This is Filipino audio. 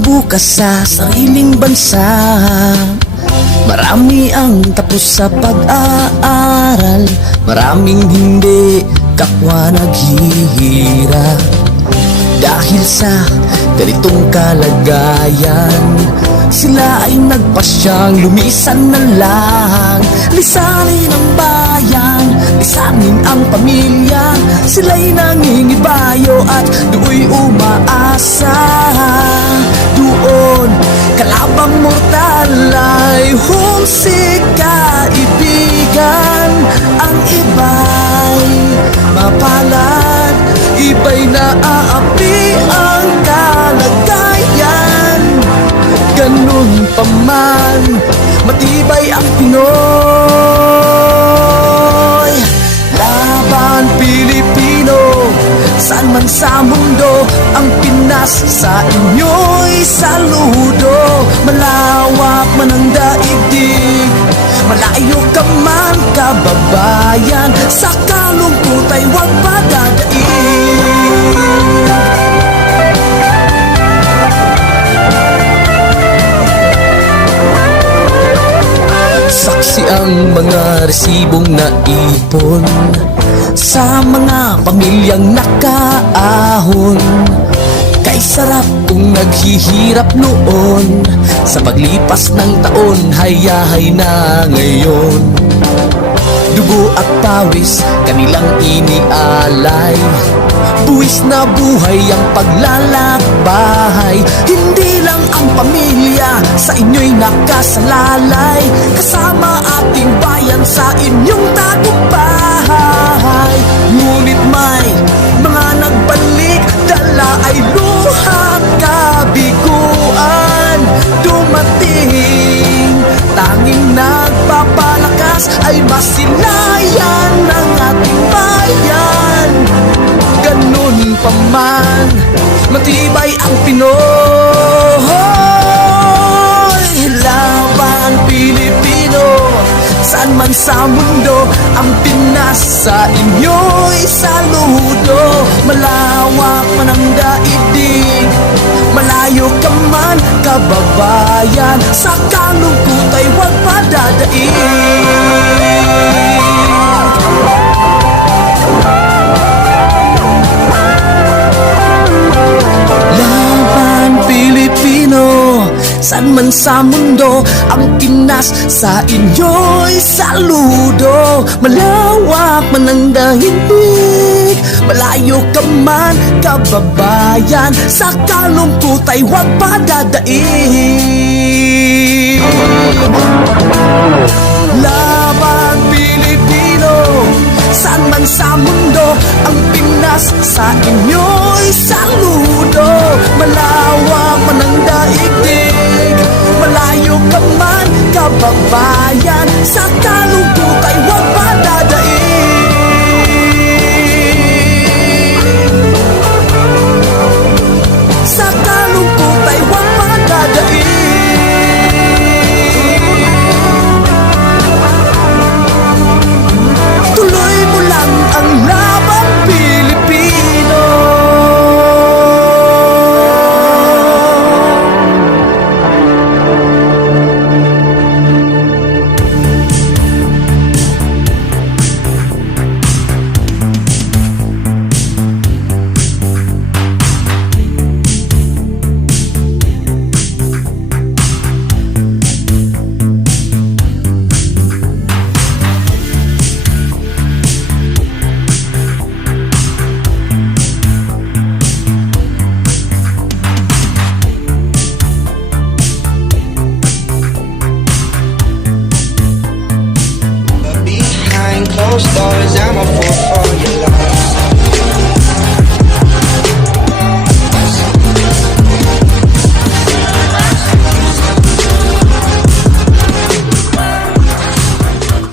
Bukas sa sariling bansa, marami ang tapos sa pag-aaral, maraming hindi kapwa naghihirap. Dahil sa ganitong kalagayan, sila ay nagpasyang lumisan na lang. Lisanin ang bayan, lisanin ang pamilya, sila'y nangingibayo at do'y umaasa. Doon, kalabang mortal ay humsik kaibigan. Ang iba'y mapalad, iba'y naaapi ang kalagayan. Ganun pa man, matibay ang Pinoy. Laban Pilipino, saan man sa mundo, ang Pinas sa inyo'y saludo. Malawak man ang daigdig, malayo ka man kababayan, sa kalungkot ay huwag padadaig. Saksi ang mga resibong naipon sa mga pamilyang nakaahon. Kay sarap kung naghihirap noon, sa paglipas ng taon, hayahay na ngayon. Dugo at pawis kanilang inialay, buwis na buhay ang paglalakbay. Hindi lang ang pamilya sa inyo'y nakasalalay, kasama ating bayan sa inyong tagumpay. Ngunit may mga nagbalik, dala ay luhat kabiguan. Dumating, tanging nagpapalakas ay masilayan ng ating bayan. Ganun pa man, matibay ang Pinoy. Laban Pilipino, saan man sa mundo, ang Pinas sa inyo'y saludo. Malawak man ang daigdig, malayo ka man kababayan, sa kalungkot ay huwag padadaig. Laban Pilipino, saan man sa mundo, ang Pinas sa inyo'y saludo. Malawak man ang daigdig, malayo ka man kababayan, sa kalungkot ay huwag padadaig. Laban Pilipino, saan man sa mundo, ang Pinas sa inyo'y saludo. Malawak man ang daigdig, malayo ka man kababayan, sa kalungkot ay huwag padadaig.